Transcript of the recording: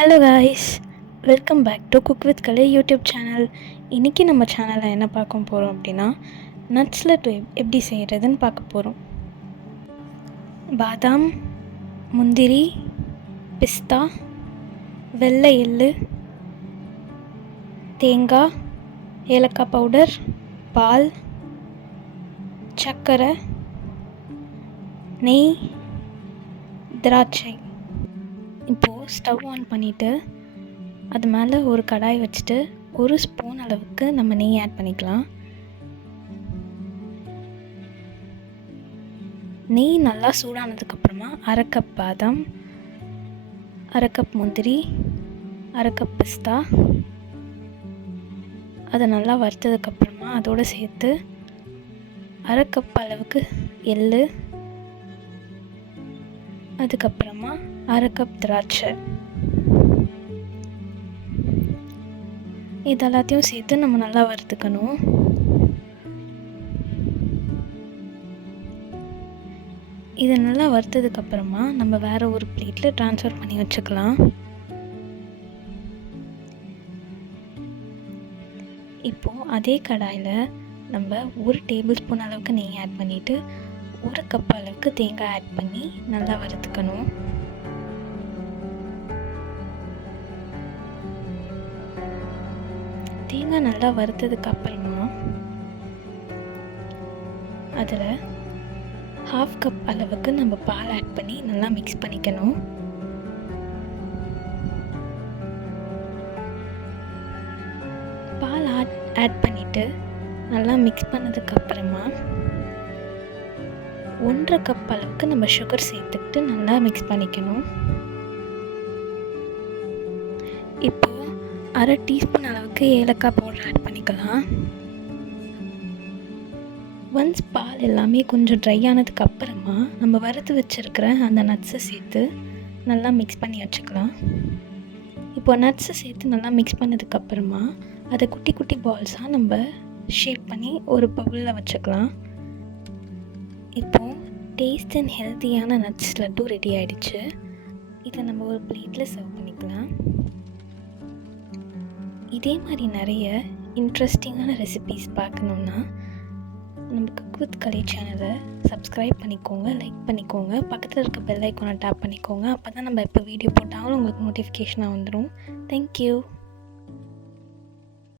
Hello guys, welcome back to cook with Kalai YouTube channel. இன்றைக்கி நம்ம சேனலில் என்ன பார்க்க போகிறோம் அப்படின்னா, நட்ஸில் எப்படி செய்கிறதுன்னு பார்க்க போகிறோம். பாதாம், முந்திரி, பிஸ்தா, வெள்ளை எள்ளு, தேங்காய், ஏலக்காய் பவுடர், பால், சர்க்கரை, நெய், திராட்சை. இப்போது ஸ்டவ் ஆன் பண்ணிவிட்டு அது மேலே ஒரு கடாய் வச்சுட்டு 1 ஸ்பூன் அளவுக்கு நம்ம நெய் ஆட் பண்ணிக்கலாம். நெய் நல்லா சூடானதுக்கப்புறமா 1/2 கப் பாதாம், 1/2 கப் முந்திரி, 1/2 கப் பிஸ்தா அதை நல்லா வறுத்ததுக்கப்புறமா அதோடு சேர்த்து 1/2 கப் அளவுக்கு எள்ளு, அதுக்கப்புறமா 1/2 கப் திராட்சை. இது எல்லாத்தையும் சேர்த்து நம்ம நல்லா வறுத்துக்கணும். இதை நல்லா வறுத்ததுக்கப்புறமா நம்ம வேறு ஒரு பிளேட்டில் ட்ரான்ஸ்ஃபர் பண்ணி வச்சுக்கலாம். இப்போது அதே கடாயில் நம்ம 1 டேபிள் ஸ்பூன் அளவுக்கு நெய் ஆட் பண்ணிவிட்டு 1 கப் அளவுக்கு தேங்காய் ஆட் பண்ணி நல்லா வறுத்துக்கணும். தேங்காய் நல்லா வறுத்ததுக்கப்புறமா அதில் 1/2 கப் அளவுக்கு நம்ம பால் ஆட் பண்ணி நல்லா மிக்ஸ் பண்ணிக்கணும். பால் ஆட் பண்ணிவிட்டு நல்லா மிக்ஸ் பண்ணதுக்கப்புறமா 1/2 கப் அளவுக்கு நம்ம சுகர் சேர்த்துக்கிட்டு நல்லா மிக்ஸ் பண்ணிக்கணும். இப்போது 1/2 டீஸ்பூன் அளவுக்கு ஏலக்காய் பவுடர் ஆட் பண்ணிக்கலாம். ஒன்ஸ் பால் எல்லாமே கொஞ்சம் ட்ரை ஆனதுக்கப்புறமா நம்ம வறுத்து வச்சுருக்கிற அந்த நட்ஸை சேர்த்து நல்லா மிக்ஸ் பண்ணி வச்சுக்கலாம். இப்போ நட்ஸை சேர்த்து நல்லா மிக்ஸ் பண்ணதுக்கப்புறமா அதை குட்டி குட்டி பால்ஸாக நம்ம ஷேப் பண்ணி ஒரு பவுலில் வச்சுக்கலாம். இப்போது டேஸ்ட் அண்ட் ஹெல்த்தியான நட்ஸ் லட்டு ரெடி ஆகிடுச்சு. இதை நம்ம ஒரு பிளேட்டில் சர்வ் பண்ணிக்கலாம். இதே மாதிரி நிறைய இன்ட்ரெஸ்டிங்கான ரெசிபீஸ் பார்க்கணுன்னா நம்ம குக் வித் கலை சேனலை சப்ஸ்கிரைப் பண்ணிக்கோங்க, லைக் பண்ணிக்கோங்க, பக்கத்தில் இருக்க பெல் ஐக்கானை டேப் பண்ணிக்கோங்க. அப்போ தான் நம்ம எப்போ வீடியோ போட்டாலும் உங்களுக்கு நோட்டிஃபிகேஷனாக வந்துடும். தேங்க்யூ.